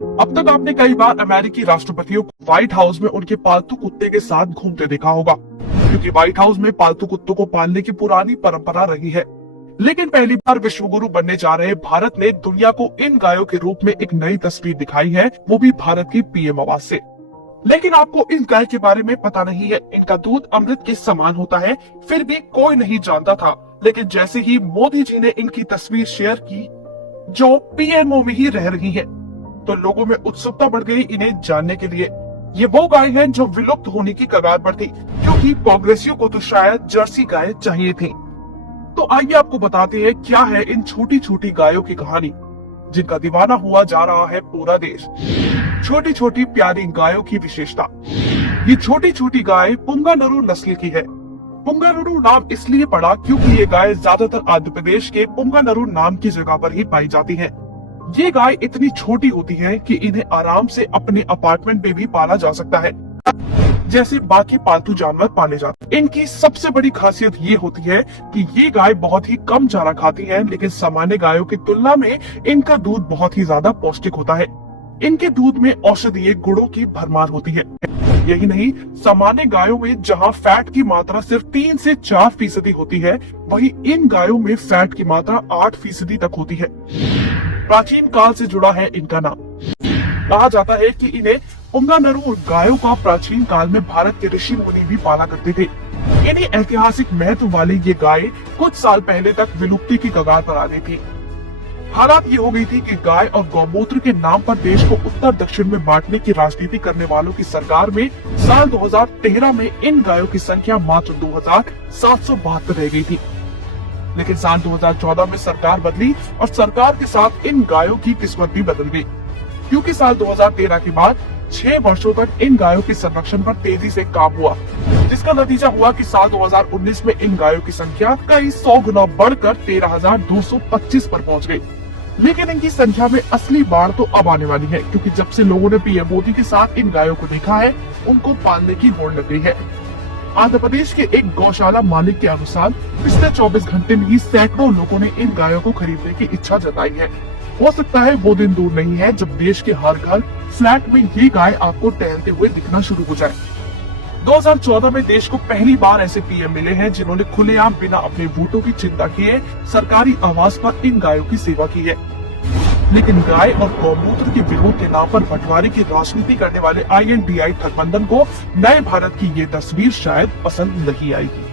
अब तक आपने कई बार अमेरिकी राष्ट्रपतियों को व्हाइट हाउस में उनके पालतू कुत्ते के साथ घूमते देखा होगा, क्योंकि व्हाइट हाउस में पालतू कुत्तों को पालने की पुरानी परंपरा रही है। लेकिन पहली बार विश्व गुरु बनने जा रहे भारत ने दुनिया को इन गायों के रूप में एक नई तस्वीर दिखाई है, वो भी भारत की पीएम आवाज से। लेकिन आपको इस गाय के बारे में पता नहीं है। इनका दूध अमृत के समान होता है, फिर भी कोई नहीं जानता था। लेकिन जैसे ही मोदी जी ने इनकी तस्वीर शेयर की, जो पीएमओ में ही रह रही है, तो लोगों में उत्सुकता बढ़ गई इन्हें जानने के लिए। ये वो गाय है जो विलुप्त होने की कगार पर थी, क्योंकि कांग्रेसियों को तो शायद जर्सी गाय चाहिए थी। तो आइए आपको बताते हैं क्या है इन छोटी छोटी गायों की कहानी, जिनका दीवाना हुआ जा रहा है पूरा देश। छोटी छोटी प्यारी गायों की विशेषता। ये छोटी छोटी गाय पुंगानुरु नस्ल की है। पुंगानुरु नाम इसलिए पड़ा क्योंकि ये गाय ज्यादातर आंध्र प्रदेश के पुंगानुरु नाम की जगह पर ही पाई जाती है। ये गाय इतनी छोटी होती है कि इन्हें आराम से अपने अपार्टमेंट में भी पाला जा सकता है, जैसे बाकी पालतू जानवर पाले जाते हैं। इनकी सबसे बड़ी खासियत ये होती है कि ये गाय बहुत ही कम चारा खाती है, लेकिन सामान्य गायों की तुलना में इनका दूध बहुत ही ज्यादा पौष्टिक होता है। इनके दूध में औषधीय गुणों की भरमार होती है। यही नहीं, सामान्य गायों में जहां फैट की मात्रा सिर्फ 3 से 4% होती है, वहीं इन गायों में फैट की मात्रा 8% तक होती है। प्राचीन काल से जुड़ा है इनका नाम। कहा जाता है कि इन्हें पुंगानुरु गायों का प्राचीन काल में भारत के ऋषि मुनि भी पाला करते थे। इन्हीं ऐतिहासिक महत्व वाली ये गाय कुछ साल पहले तक विलुप्ति की कगार पर आ गई थी। हालात ये हो गई थी कि गाय और गौमूत्र के नाम पर देश को उत्तर दक्षिण में बांटने की राजनीति करने वालों की सरकार में साल 2013 में इन गायों की संख्या मात्र 2772 रह गई थी। लेकिन साल 2014 में सरकार बदली और सरकार के साथ इन गायों की किस्मत भी बदल गई, क्योंकि साल 2013 के बाद 6 वर्षों तक इन गायों के संरक्षण पर तेजी से काम हुआ, जिसका नतीजा हुआ कि साल 2019 में इन गायों की संख्या कई 100 गुना बढ़कर 13,225 पर पहुंच गई। लेकिन इनकी संख्या में असली बाढ़ तो अब आने वाली है, क्योंकि जब से लोगों ने पीएम मोदी के साथ इन गायों को देखा है, उनको पालने की होड़ लग गई है। आंध्र प्रदेश के एक गौशाला मालिक के अनुसार पिछले 24 घंटे में ही सैकड़ों लोगों ने इन गायों को खरीदने की इच्छा जताई है। हो सकता है वो दिन दूर नहीं है जब देश के हर घर फ्लैट में ये गाय आपको टहलते हुए दिखना शुरू हो जाए। 2014 में देश को पहली बार ऐसे पीएम मिले हैं जिन्होंने खुलेआम बिना अपने वोटों की चिंता किए सरकारी आवास पर इन गायों की सेवा की है। लेकिन गाय और गौमूत्र के विरोध के नाम पर बंटवारे की राजनीति करने वाले INDI ठगबंधन को नए भारत की ये तस्वीर शायद पसंद नहीं आएगी।